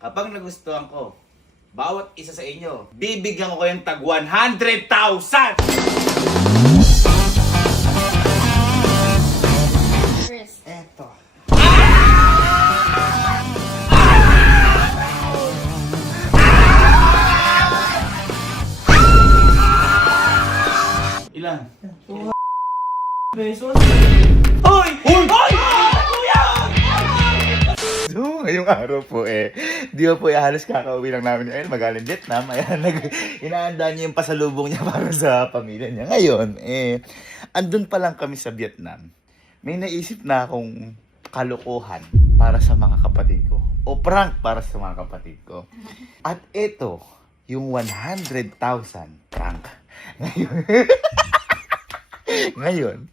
Kapag nagustuhan ko, bawat isa sa inyo, bibigyan ko kayong tag 100,000! Chris. Eto. Ilan? Pesos. Hoy! Hoy! Hoy! Kuya! So, ngayong araw po di ba po halos kakauwi lang namin ni magaling Vietnam. Ayan, inaanda niya yung pasalubong niya para sa pamilya niya. Ngayon, andun pa lang kami sa Vietnam. May naisip na akong kalokohan para sa mga kapatid ko. O prank para sa mga kapatid ko. At ito, yung 100,000 prank. Ngayon,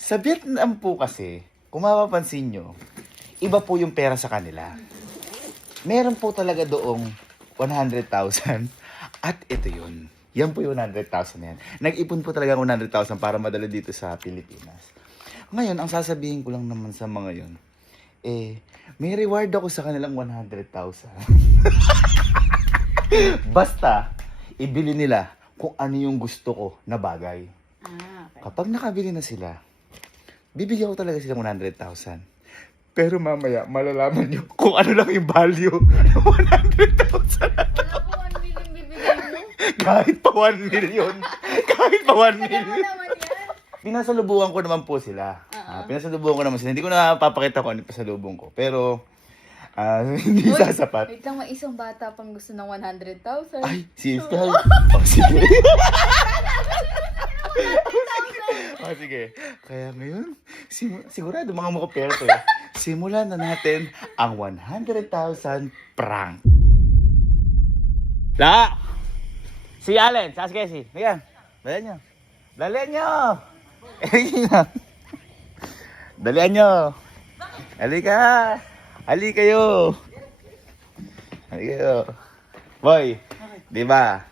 sa Vietnam po kasi, kung mapapansin nyo, iba po yung pera sa kanila. Meron po talaga doong 100,000 at ito yun. Yan po yung 100,000 yan. Nag-ipon po talaga ang 100,000 para madala dito sa Pilipinas. Ngayon, ang sasabihin ko lang naman sa mga yun, may reward ako sa kanilang 100,000. Basta, ibili nila kung ano yung gusto ko na bagay. Okay. Kapag nakabili na sila, bibigyan ko talaga silang 100,000. Pero mamaya, malalaman nyo kung ano lang yung value ng 100,000. Wala po 1 million bibigay mo. Kahit pa 1 million. Kahit pa 1 Kaya mo million. naman yan. Pinasalubungan ko naman po sila. Pinasalubungan ko naman sila. Hindi ko na papakita ko ano yung pasalubong ko. Pero, hindi sasapat. Wait lang, may isang bata pang gusto ng 100,000. Ay, si Sky. Oh, sige. Oh, sige. Kaya ngayon, sigurado mga mukha pera to. Simulan na natin ang 100,000 prank. La! Si Allen, sa Casey. Ayan. Dalian nyo. Dalian nyo! Dalian nyo. Halika. Halika kayo. Halika kayo. Boy, di ba?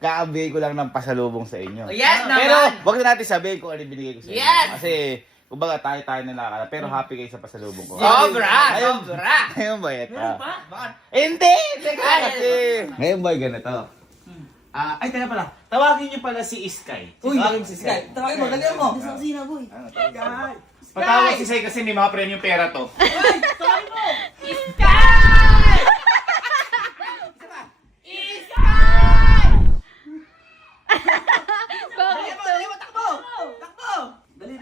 Kakabigay ko lang ng pasalubong sa inyo. Oh, yes naman! Pero, wag na natin sabihin kung ano binigay ko sa inyo. Yes! Kasi, kumbaga tayo na nakakala. Pero happy kayo sa pasalubong ko. Sobra! Ayun. Sobra! Ngayon ba ito? Bakit? Hindi! Teka Ay, kasi. Ngayon ba ganito? Ay, teka pala. Tawagin niyo pala si Sky. Tawagin si Sky. Tawagin mo, lagyan mo. Gusto ko sina, boy. Patawag si Sky kasi may mga premium pera to. Bakit to? Takbo! Takbo! Dali!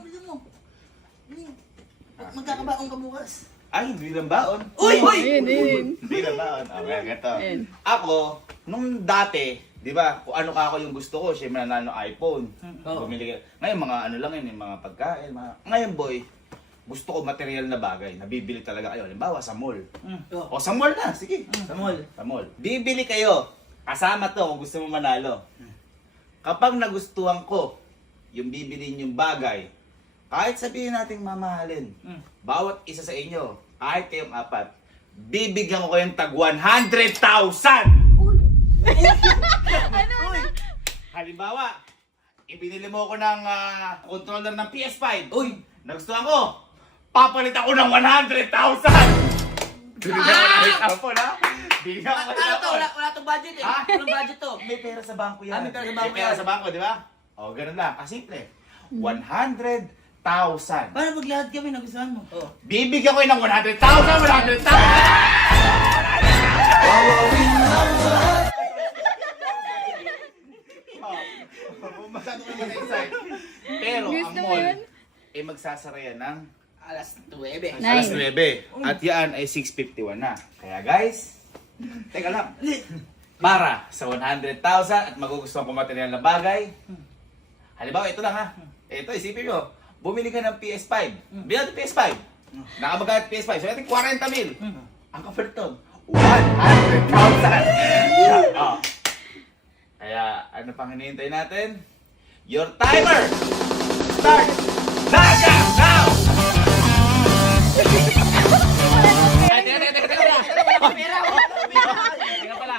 Bigyan mo. Magkakabaong ka bukas. Ay, hindi lang baon. Uy! Hindi lang baon. Okay, ganito. Ayun. Ako, nung dati, di ba, kung ano ka ako yung gusto ko, syempre nanalo iPhone. Bumili ka. Ngayon, mga ano lang yun, yung mga pagkain. Ngayon, boy, gusto ko material na bagay. Nabibili talaga kayo. Halimbawa, sa mall. O, sa mall na. Sige. Sa mall. Sa mall. Bibili kayo. Kasama to kung gusto mo manalo. Kapag nagustuhan ko yung bibilin yung bagay, kahit sabihin nating mamahalin, bawat isa sa inyo, kahit kayong apat, bibigyan ko kayong tag 100,000! Halimbawa, ibinili mo ako ng controller ng PS5. Uy! Nagustuhan ko, papalit ako ng 100,000! Binigyan ko ng example, ha? Binigyan ko ng Ano to? example. Wala tong budget eh. Ha? Walang budget to. May pera sa bangko yan. May pera sa bangko May pera yan. sa bangko, di ba? O, ganun lang. Kasimple. 100,000. Paano pag lahat kami nagustuhan mo? Oh. Bibigyan ko yun ng 100,000! 100,000! Masyado ko mag-excite. Pero Gusto ang mo mall, yun? magsasara yan ng Alas 9. alas 9. At yan ay 6:51 na. Kaya guys, teka lang. Para sa 100,000 at magugustuhan ko material na bagay, halimbawa ito lang ha. Ito, isipin mo, bumili ka ng PS5. Bili natin PS5. Nakamagamit PS5. So natin 40,000. Ang kaperton, 100,000. Oh. Kaya ano pang hinihintay natin? Your timer starts now! Ay, teka pala.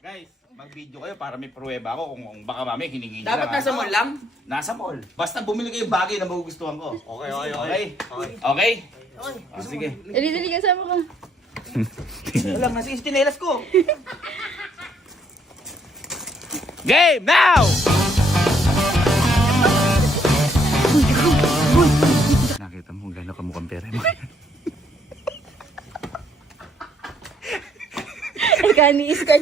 Guys, mag-video kayo para may pruweba ako kung baka mami hiningi nyo Dapat lang, nasa ha? mall lang? Nasa mall. Basta bumili kayo bagay na magugustuhan ko. Okay. Okay? Okay? Oh, sige. Dali, kasama ka. Wala, nasa istinelas ko. Game now! Nakita mo kung gano'n kamukhang pera mo. Kaniis ka.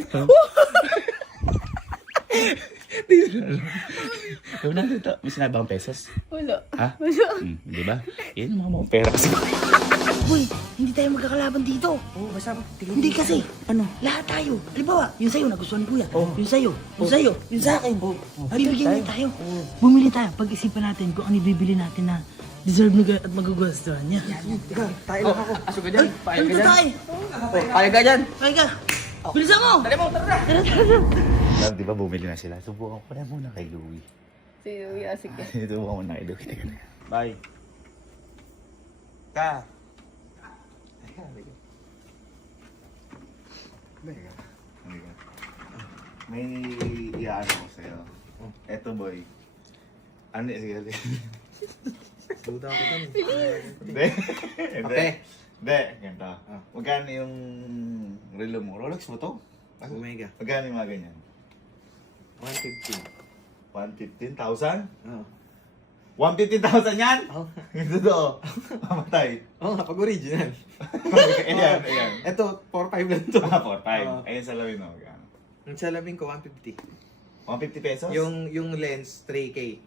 Gawin natin ito. May sinabi akong pesos. Wala. Ha? Wala. Di ba? Yan yung mga pera kasi. Uy, hindi tayo magkakalaban dito. Oo, basta hindi kasi. Ano? Lahat tayo. Halimbawa, yung sa'yo nagustuhan ni Kuya. Yung sa'yo. Yung sa'yo. Yung sa akin. Bibigyan niya tayo. Bumili tayo. Pag-isipan natin kung ano ibibili natin na deserve niya at magugustuhan niya. Teka, tayo lang ako. Aso ka dyan. Ano to tayo? Kaya ka dyan. Kaya ka. Bilisan mo! Tara mo, tara. Love, di ba bumili na sila? Subukan ko na muna kay Louie. Si Kuya, sige. Subukan ko na kay Louie. Teka na. Bye. Ka. May iyaano ko sa'yo. Eto boy. Ano yung sige? Duda ako dyan. Hindi. Hindi. Hindi. Ganito. Magkano yung relo mo? Rolex mo to? Omega. Magkano yung mga ganyan? 150. 115,000? Oo. 115,000 yan? Oo. Ito to. Mamatay. Oo nga, pag original. Ayan, ayan. Ito, 4-5 lang to. 4-5. Ayun sa lawin mo. Magkano? Ang salamin ko, 150. 150 pesos? Yung lens, 3K.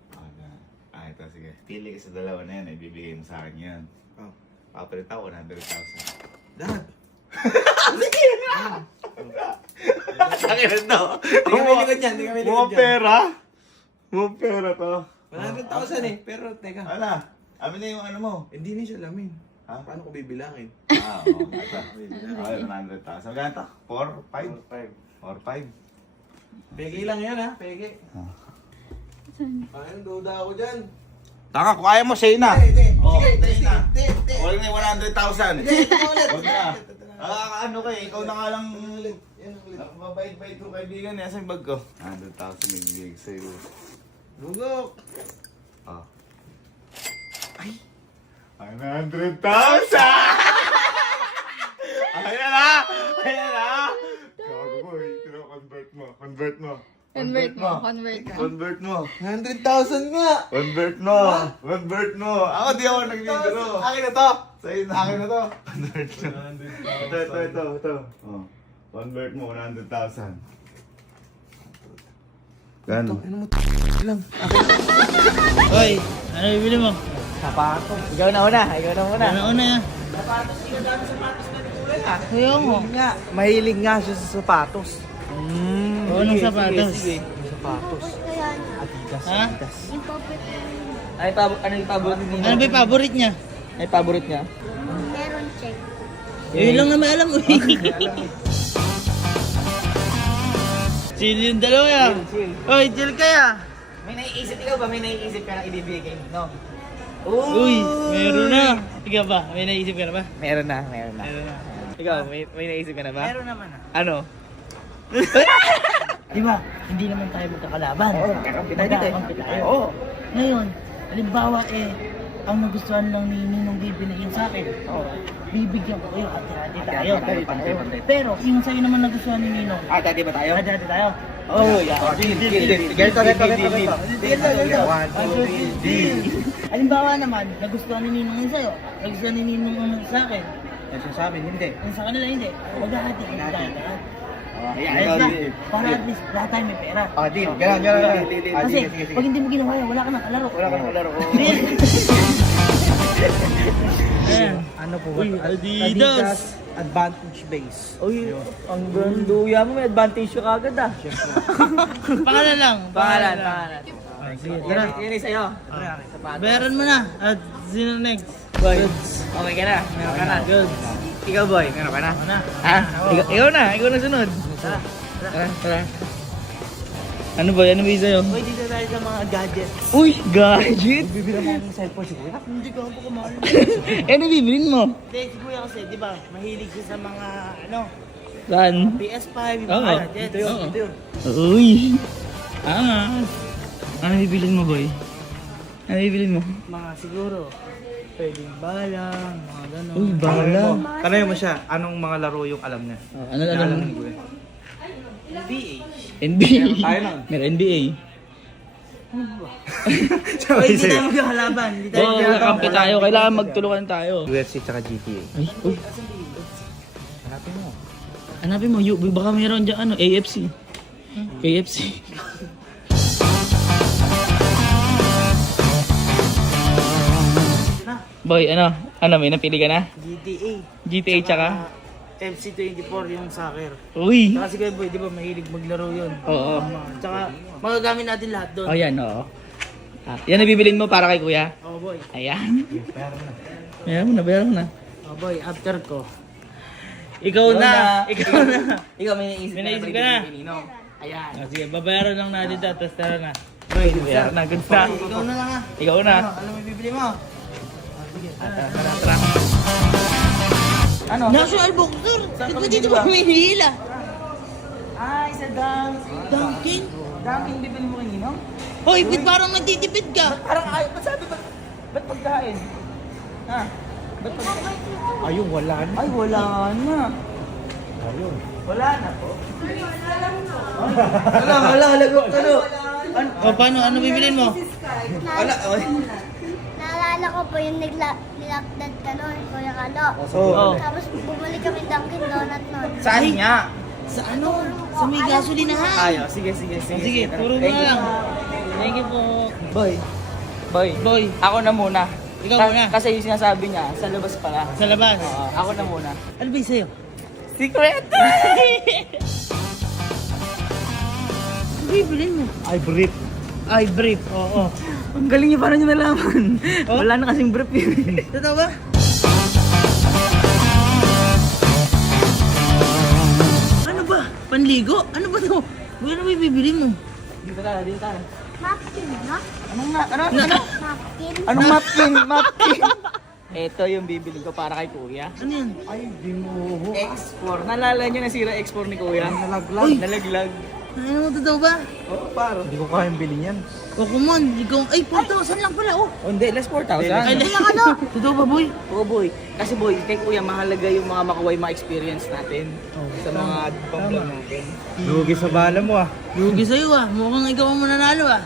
Ito, sige. Pili ka sa dalawa na yan, ibibigay mo sa akin yan. Oh. Papalit ako, 100,000. Dad! Akin na to. Hindi kami likod yan, hindi kami likod Mga yan. pera. Mga pera to. 100,000 eh, pero teka. Ano? Amin na yung ano mo. Hindi na siya lamin. Ha? Paano ko bibilangin? Oo. Ito. Okay, 100,000. Magkano to? 4, 5? 4, 5. Peke lang yan ha, peke. Ayun, duda ako dyan. Taka, kung kaya mo, say na. Oh, Sige, na. sige. Wala na yung 100,000. Huwag na. Ano ka eh, ikaw na nga lang mabait-bait ko kaibigan eh. Asa yung bag ko? 100,000 ibigay ko sa'yo. Lugok! Oh. Ay! 100,000! Ayan na! Ayan na! Gago ko eh. Convert mo. Convert mo. Convert mo. Convert mo. Convert mo. 100,000 nga! Convert mo. Convert mo. Ako di ako nagbibiro. Akin na to! Sa'yo na. Akin na to. Convert mo. Ito. Oh. Convert mo. 100,000. Gano? Ano mo lang? Hoy, ano bibili mo? Sapatos. Ikaw na una, ikaw na una. Ano yan? Kaya mo. Nga, mahilig nga siya sa sapatos. Oo, anong sapatos? Sige. Sapatos. Ha? Ano yung paborito niya? Ano ba yung favorite niya? Ay, paborito niya? Meron check. Yun lang naman alam mo. Chill yung dalawa. Chill. Hoy, chill kaya. May naiisip ikaw ba? May naiisip ka na ibibigay? No? Uy, meron na. Ikaw ba? May naisip ka na ba? Meron na. Meron na. Ikaw, may naisip ka na ba? Meron naman ah. Ano? Di ba? Hindi naman tayo magkakalaban. Oo, magkakampi tayo. Magkakampi tayo. Oo. Ngayon, halimbawa ang nagustuhan lang ni Ninong bibigyan sa akin. Bibigyan ko kayo, hati-hati tayo. Pantay. Pero, yung sa'yo naman nagustuhan ni Ninong, Dati ba tayo? hati-hati tayo. Oh, yeah. Ganito. Halimbawa naman, nagustuhan ni Ninong yun sa'yo, nagustuhan ni Ninong yung sa akin, Sa amin, hindi. yung sa kanila hindi. Maghahati tayo. Ayan, Ayos na, para at least lahat tayo may pera. deal. Ganun. Kasi, pag hindi mo ginawa yan, wala ka nang kalaro. Wala ka nang kalaro. Ayan. Ano po? Uy, Adidas. Advantage base. Uy, ang ganduya mo, may advantage ka agad ah. Pangalan lang. Pangalan. Sige, tara. Yan ay sa'yo. Bayaran mo na. At sino next? Boy, okay ka na? Meron ka na? Good. Ikaw boy, meron ka na? Ano na? Ha? Ikaw na sunod. Tara. Ano ba? Ano ba yung sa'yo? Uy, dito tayo sa mga gadgets. Uy, gadget! Bibili mo ng cellphone si Kuya? Hindi ko po kumahal. Ano bibilin mo? Hindi, si Kuya kasi, di ba, mahilig siya sa mga, Saan? PS5, yung Oo. mga gadgets. Ito yun. Uy! Angas! Ano bibilin mo, boy? Ano bibilin mo? Mga siguro, Pwedeng balang, mga gano'n. Uy, balang. Tanay mo siya, anong mga laro yung alam niya? Ano alam ni Kuya? NBA. NBA. Tayo nun. Meron NBA. Uy, hindi tayo magkakalaban. Hindi tayo Oo, kakampi tayo. Kailangan magtulungan tayo. UFC tsaka GTA. Ay, uy. Hanapin mo. Hanapin mo, baka meron dyan, ano, AFC. KFC. Boy, ano, may napili ka na? GTA. GTA tsaka? FC24 yung soccer. Uy! Tsaka si Kuya Boy, di ba mahilig maglaro yun? Oo. Tsaka magagamit natin lahat doon. Oh, yan, oo. Yan nabibilin mo para kay kuya? Oh boy. Ayan. Bayaran mo na. Oh boy, after ko. Ikaw na. Ikaw may naisip May naisip ka na. Ayan. Sige, babayaran lang natin ito, tapos tara na. Boy, bayaran na, good na. Ikaw na lang ha. Ikaw na. Alam mo yung bibili mo? Tara. Ano? National boxer! Dito dito ba humihila? Ay, sa Dunkin? Dunkin bibili mo kanino? Hoy, ba't parang nagtitipid ka? Parang ayaw. Ba't sabi ba't pagkain? Ha? Ba't pagkain? Ayun, wala na. Ay, wala na. Ayun. Wala na po. Wala. Ano? O, paano? Ano bibilin mo? Wala. Naalala ko po yung nilakdad ka nun, Kuya Kalo. Oo. Tapos bumalik kami Dunkin Donut nun. Saan nga? Sa ano? Sa may gasolinahan. Ayo, sige. Sige, puro mo na lang. Thank you po. Boy. Boy, Ako na muna. Ikaw muna. Kasi yung sinasabi niya, sa labas pala. sa labas. Ako na muna. Ano ba yung sa'yo? Secret! Ano bibilin mo? Ay, brief. Ay, brief. Oo. Ang galing niya, paano niyo nalaman? Wala na kasing brief yun. Totoo ba? Ano ba? Panligo? Ano ba to? Ano ba bibili mo? Dito tayo. Napkin, no? Anong ano? Napkin. Anong mapkin? Ito yung bibili ko para kay Kuya. Ano yan? Ay, binuho. X4. Nalala niyo nasira X4 ni Kuya? Uy! Nalaglag. Ano, totoo ba? Oo, paro. Hindi ko kayang bilhin yan. O, come on. Ikaw, ay, 4,000 lang pala, oh. Oh, hindi, less 4,000. Ay, totoo ba, boy? Oo, boy. Kasi boy, kay Kuya, mahalaga yung mga makuha yung mga experience natin sa mga pang-vlog natin. Lugi sa bala mo ah. Lugi sa'yo, ah. Mukhang ikaw ang mananalo, ah.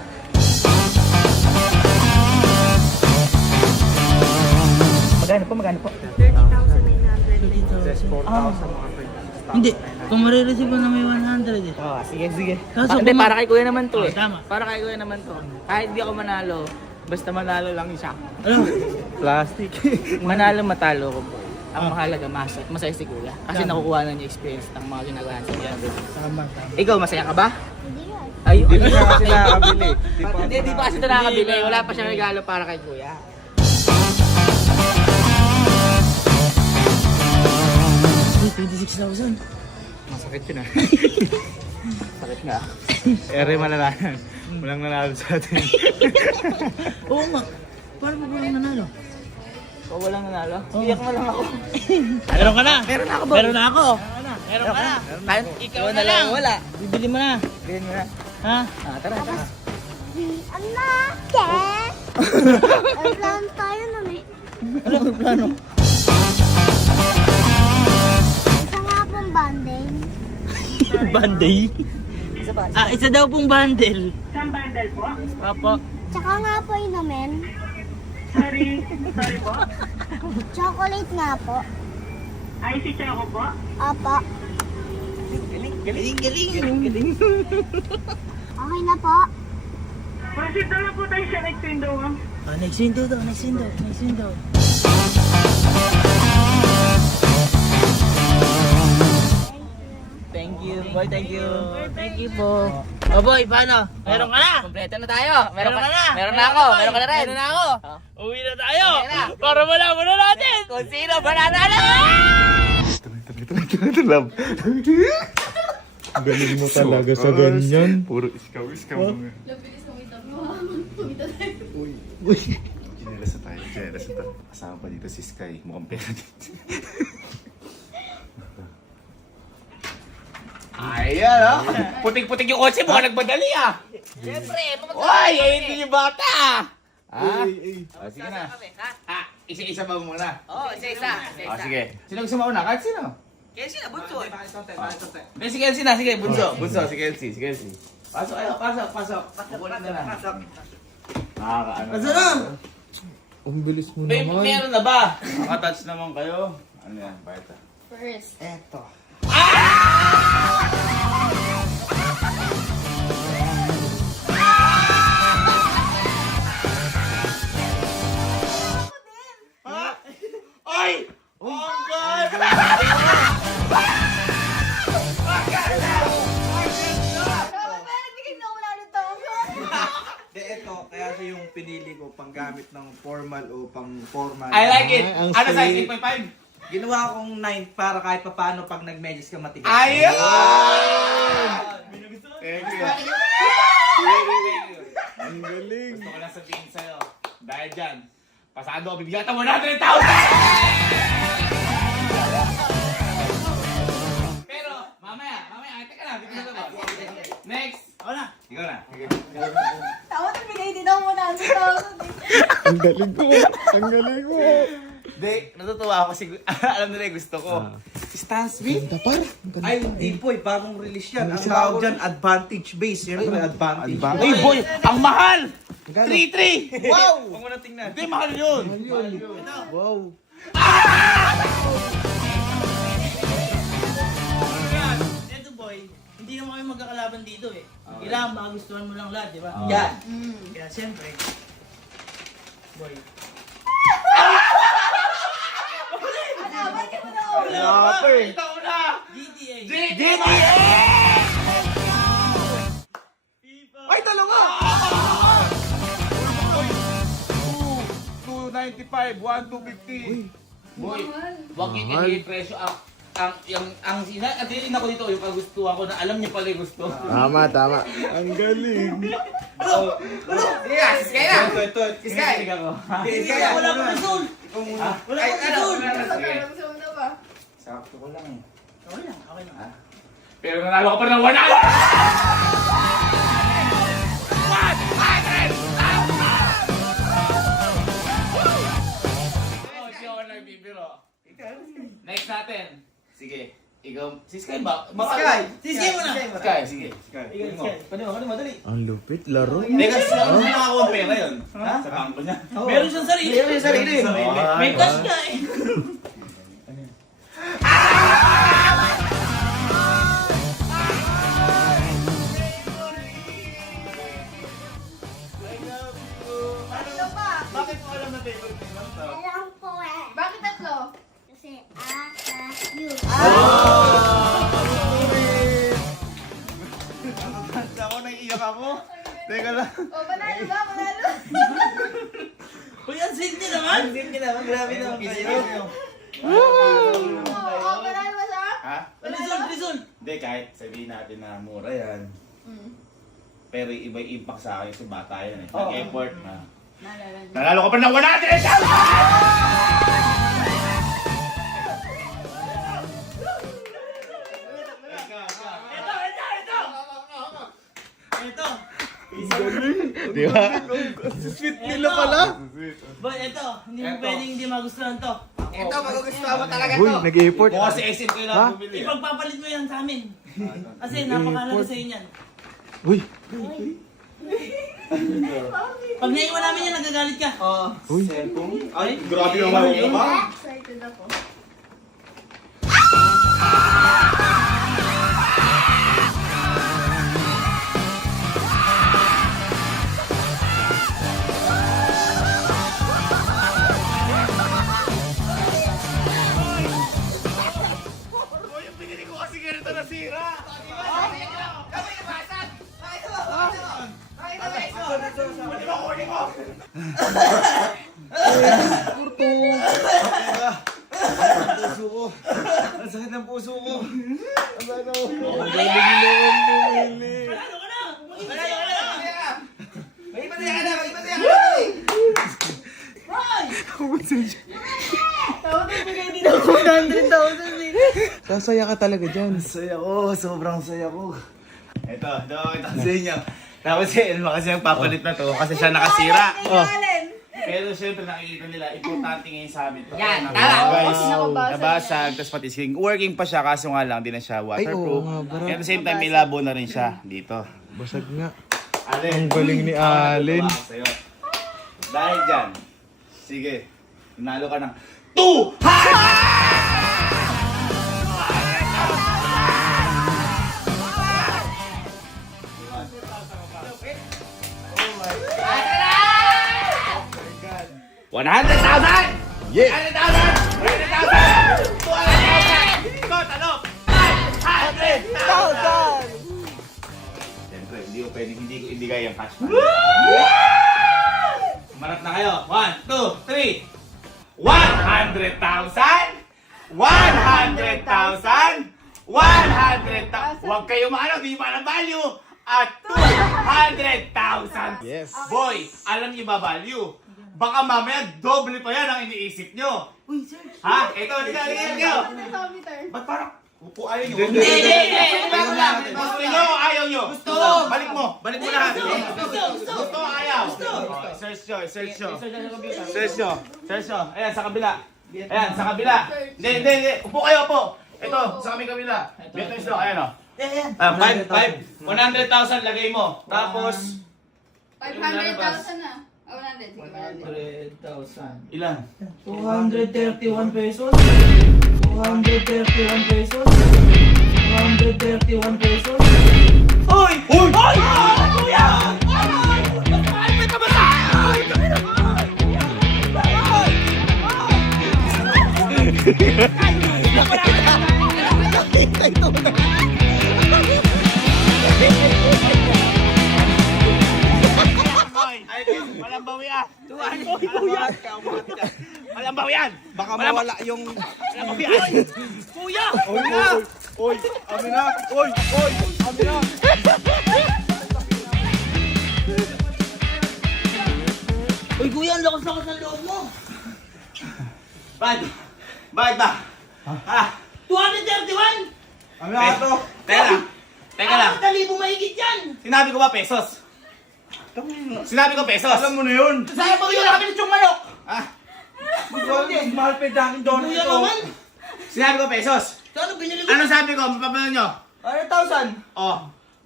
Magkano po? 30,900. 4,000 mga friend. Hindi. Kung marireceive mo na may 100, eh. Oh, sige. Kaso Hindi, kung- para kay Kuya naman to Oh, eh. tama. Para kay Kuya naman to. Kahit hindi ako manalo, basta manalo lang siya. Ano? Plastic. Manalo, matalo ko boy. Ang mahalaga, masaya si Kuya. Kasi nakukuha na niya experience ng mga ginagawa sa niya. Tama. Ikaw, masaya ka ba? Hindi yan. Ay, Hindi pa siya kasi nakakabili. Hindi pa kasi ito nakakabili. Wala pa siyang regalo para kay Kuya. Uy, 26,000. Masakit yun ah. Sakit nga. Ere malalaman. Walang nanalo sa atin. Oo nga. Paano mo walang nanalo? O walang nanalo? Iyak na lang ako. Meron ka na. Meron na ako, boy. Meron na ako. Meron ka na. Kahit Ikaw na lang. Wala. Bibili mo na. Ganyan mo na. Ha? Tara. Ano? Ke? Airplane tayo nun eh. Ano ang plano? Isa nga pong banding. Banday? Isa pa. Isa daw pong bundle. Saan bundle po? Opo. Tsaka nga po inumin. Sorry po. Chocolate nga po. Ay, si Choco po. Opo. Galing. Okay na po. Proceed na lang po tayo sa next window. Next window daw. Thank you, boy. Thank you. Thank you po. Oh boy, paano? Meron ka na? Kompleto na tayo. Meron ka na? Meron na ako. Meron ka na rin. Meron na ako. Uwi na tayo. Okay na. Para malaman na natin. Kung sino mananalo! Ito, love. Galing mo talaga sa ganyan. Puro iskaw mo. Labilis na may tablo. Kumita tayo. Chinelas na tayo. Kasama pa dito si Sky. Mukhang pera dito. Ayan ah. Puting-puting yung kotse mo, nagmadali ah. Siyempre, Oy, hindi yung bata. Ah, sige na. isa-isa ba muna? Oo, isa-isa. Oh, sige. Sino gusto mauna? Kahit sino. Kelsey na, bunso. Hindi, si Kelsey na. Sige, bunso. Bunso, si Kelsey. Si Kelsey. Pasok kayo, pasok. Kukulit na lang. Nakakaano. Pasok na! Ang bilis mo May naman. meron na ba? Nakatouch naman kayo. Ano yan? Bakit? First. Eto. Ay! Oh, God! Ito, kaya siya yung pinili ko panggamit ng formal o pang formal. I like it. Ay, ang Ano size? sweet. 8.5? Ginawa kong 9 para kahit papaano pag nag-medyas ka matigas. Ayun! Thank you. Thank you. Ang galing. Gusto ko lang sabihin sa'yo. Dahil dyan, pasado ako, bibigyan mo 100,000! Pero, mamaya, ay, teka lang, bibigyan ko ba? Next! Ako na. Ikaw na. Tama na, bigay din ako muna. Ang galing ko. Ang galing ko. Hindi, natutuwa ako kasi alam nila yung gusto ko. Stan Smith? Ganda par. Ang ganda. Ay, hindi po, bagong release yan. Ang tawag dyan, advantage base. Siyempre, advantage. Ay boy, ang mahal! 3-3! Wow! Huwag mo na tingnan. Hindi, mahal yun! Wow. Eto boy, hindi naman kami magkakalaban dito eh. Kailangan magustuhan mo lang lahat, di ba? Yan. Kaya siyempre, boy. Ito na! GTA. GTA! Ay, dalawa! 295, 1,250. Boy, wag yung i-presyo ang sinatirin ako dito yung kagustuhan ko na alam niyo pala yung gusto. Tama, tama. Ang galing. Ito. Kiskay! Kaya wala ko result! Wala ko result! Gusto mo na ba? Sakto ko lang eh. Okay lang, okay lang. Pero nanalo ka pa ng 100,000! Next natin. Sige. Ikaw, si Sky ba? Sige mo na! Sky, sige. Sige. Ang lupit, laro. Hindi kasi saan mo nakakuha ang pera yun? Ha? Sa bangko niya. Meron siyang sarili. Meron yung sarili. May cash ka eh. Bakit mo alam na favorite mo lang to? Alam ko eh. Bakit tatlo? Kasi you. Ako naiiyak ako. Teka lang. O, panalo ba? Panalo? Uy, ang sweet niya naman! Grabe naman kayo. O, panalo ba siya? Ha? Result! Hindi, kahit sabihin natin na mura yan. Pero iba yung impact sa akin sa bata yan eh. Nag-effort na. Nanalo ka pa ng 100,000! Ito! Di ba? Sweet nila pala! Boy, ito! Hindi mo pwedeng hindi magustuhan to. Ito, magugustuhan mo talaga Uy, to. nag-effort. Mukha si SM ko yung lang bumili. Ipagpapalit mo yan sa amin. Kasi napakahalaga sa inyo yan. Uy. Pag naiwan namin yan, nagagalit ka. Uy. Ay, grabe naman yung ba? Excited ako. Puso ko. Ang sakit ng puso ko. Panalo ka na! Mag-isip ka na! May iba na. Sasaya ka talaga dyan. Saya ko, sobrang saya ko. Ito sa inyo. Tapos si Elma kasi ang papalit na to kasi siya nakasira. Pero syempre nakikita nila, importante ngayon sa amin to. Yan, Ayun, tama. guys, Nakabasag nabasag, tapos pati screen. Working pa siya, kaso nga lang, di na siya waterproof. At the same time, may labo na rin siya dito. Basag nga. Alin, Ang galing ni Alin. Sa'yo. Dahil dyan, sige, nanalo ka ng 100,000! Yes! 100,000! 100,000! 200,000! Ito, talop! 500,000! Siyempre, hindi ko pwedeng hindi kaya yung cash money. Manap na kayo. 1, 2, 3. 100,000! 100,000! 100,000! Huwag kayo maano, di ba na value? At 200,000! Yes. Boy, alam niyo ba value? Baka mamaya doble pa yan ang iniisip nyo. Uy, sir. Ha? Ito, ligaw. Thermometer. Ba't parang upo ayaw nyo? Hindi. Ayaw lang. Gusto nyo o ayaw nyo? Gusto. Balik mo lahat. Gusto o ayaw? Search nyo. Ayan, sa kabila. Hindi. Upo kayo, upo. Ito, sa kami kabila. Dito islo, ayan o. 100,000 lagay mo. Tapos, 500,000 na. 100. Sige, 100. ilan? 231 pesos. 231 pesos. 231 pesos. Uy! Kuya! Walang bawian! Walang bawian! Baka mawala yung... Walang bawian! Kuya! Oy! Amin na! Oy! Amin na! Uy, kuya, ang lakas-lakas ng loob mo. Bakit ba? Ha? 231! Amin na to! Teka lang. 4,000 mahigit yan! Sinabi ko ba pesos? Sinabi ko pesos. Alam mo na yun! Sayang pa yun, nakabili yung manok! Ah, Mahal pa yung Dunkin' Donuts Kuya ito! naman! sinabi ko pesos. Ano binili ko? Ano sabi ko? Mapapanood nyo? 100,000! Oh,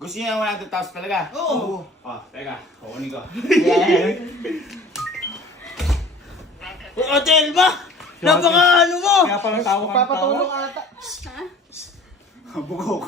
gusto niyo ng 100,000 talaga? Oo. Oh, teka. Kukunin ko. Hotel ba? Napaka ano mo? Kaya pala tawa ka ng tawa. Ha? Bugok.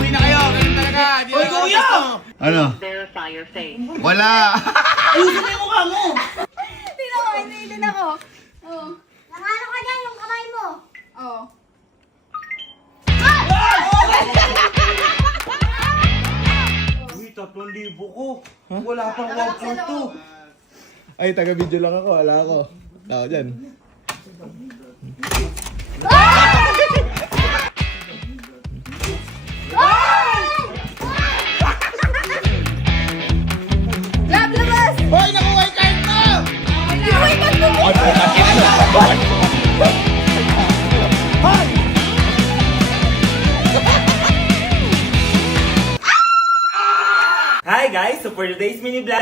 Umuwi na kayo. Ganun talaga. Uy, kuya! Ano? Verify your face. Wala. Ayusin mo yung mukha mo! Tingnan ko, iniilin ako. Oo. Nakano ka dyan yung kamay mo? Oo. Uy, 3,000 ko. Wala pang voucher to. Ay, taga-video lang ako. Wala ako. Tao dyan. Labas! Hoy, nakuha yung card mo! Uy, ba't Hi guys! So for today's mini vlog,